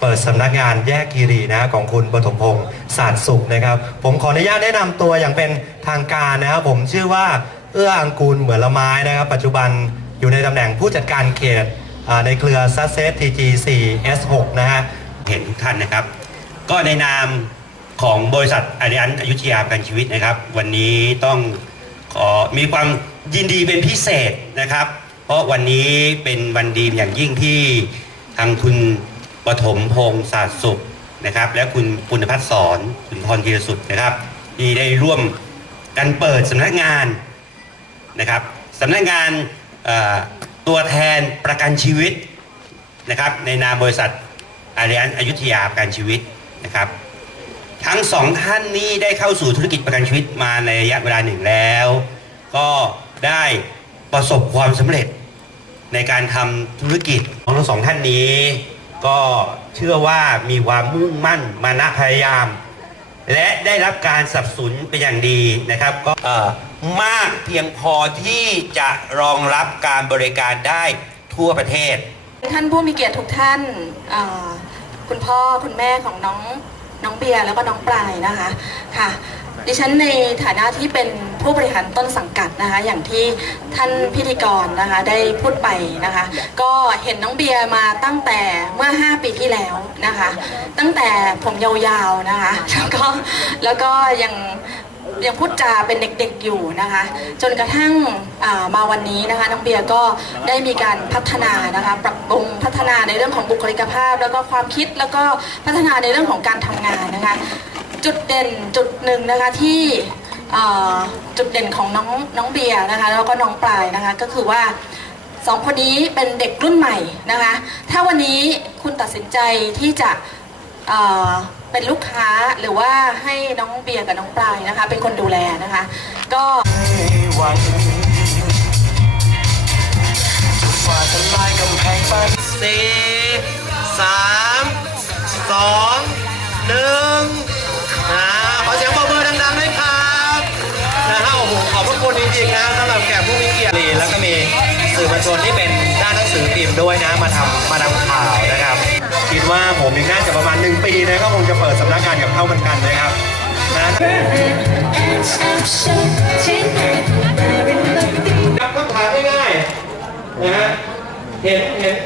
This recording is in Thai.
เปิดสำนักงานแยกคีรีนะของคุณปฐมพงศ์ศาสตร์สุขนะครับ ผมขออนุญาตแนะนำตัวอย่างเป็นทางการนะครับ ผมชื่อว่าเอื้ออังกูลเหมือนละไม้นะครับ ปัจจุบันอยู่ในตำแหน่งผู้จัดการเขตอ่าในเครือ s u c c e s TG 4 S6 นะฮะ เห็นทุกท่านนะครับ ก็ในนามของบริษัทอาริอันอยุธยาประกันชีวิตนะครับ วันนี้ต้องขอมีความยินดีเป็นพิเศษนะครับ เพราะวันนี้เป็นวันดีอย่างยิ่งที่ทางคุณ ปฐมพงศ์ศาสตร์สุขนะครับ และคุณปุณพัฒน์สอนคุณพรธีรสุดนะครับ ที่ได้ร่วมกันเปิดสำนักงานนะครับสำนักงานตัวแทนประกันชีวิตนะครับ ในนามบริษัทอารียนอยุธยาประกันชีวิตนะครับ ทั้งสองท่านนี้ได้เข้าสู่ธุรกิจประกันชีวิตมาในระยะเวลาหนึ่งแล้ว ก็ได้ประสบความสำเร็จในการทำธุรกิจของทั้งสองท่านนี้ ก็เชื่อว่ามีความมุ่งมั่นมานะพยายาม และได้รับการสนับสนุนเป็นอย่างดีนะครับ ก็เอ่อมากเพียงพอที่จะรองรับการบริการได้ทั่วประเทศ ท่านผู้มีเกียรติทุกท่านเอ่อคุณพ่อคุณแม่ของน้องน้องเบียร์แล้วก็น้องปลายนะคะค่ะ ดิฉันในฐานะที่เป็นผู้บริหารต้นสังกัดนะคะ อย่างที่ท่านพิธีกรนะคะได้พูดไปนะคะ ก็เห็นน้องเบียร์มาตั้งแต่เมื่อ 5 ปีที่แล้วนะคะ ตั้งแต่ผมยาวๆนะคะ แล้วก็แล้วก็ยัง ยังพูดจาเป็นเด็กๆอยู่นะคะ จนกระทั่งมาวันนี้นะคะน้องเบียร์ก็ได้มีการพัฒนานะคะปรับปรุงพัฒนาในเรื่องของบุคลิกภาพ แล้วก็ความคิดแล้วก็พัฒนาในเรื่องของการทำงานนะคะ จุดเด่นจุดหนึ่งนะคะที่จุดเด่นของน้องน้องเบียร์นะคะแล้วก็น้องปลายนะคะก็คือว่าสองคนนี้เป็นเด็กรุ่นใหม่นะคะ ถ้าวันนี้คุณตัดสินใจที่จะ เอ่อเป็นลูกค้าหรือว่าให้น้องเบียร์กับน้องปลายนะคะ เป็นคนดูแลนะคะ ก็สี่สามสองหนึ่งนะขอเสียงปรบมือดังๆด้วยครับนะฮะโอ้โหขอบพระคุณจริงๆนะสำหรับแขกผู้มีเกียรติแล้วก็มีสื่อมวลชนที่เป็นด้านหนังสือพิมพ์ด้วยนะมาทำมาทำข่าวนะครับ คิดว่าผมอีกน่าจะประมาณหนึ่งปีนะก็คงจะเปิดสำนักงานกับเข้าเหมือนกันนะครับนะครับคำถามง่ายๆนะฮะเห็นเห็นรูปรูปภาพที่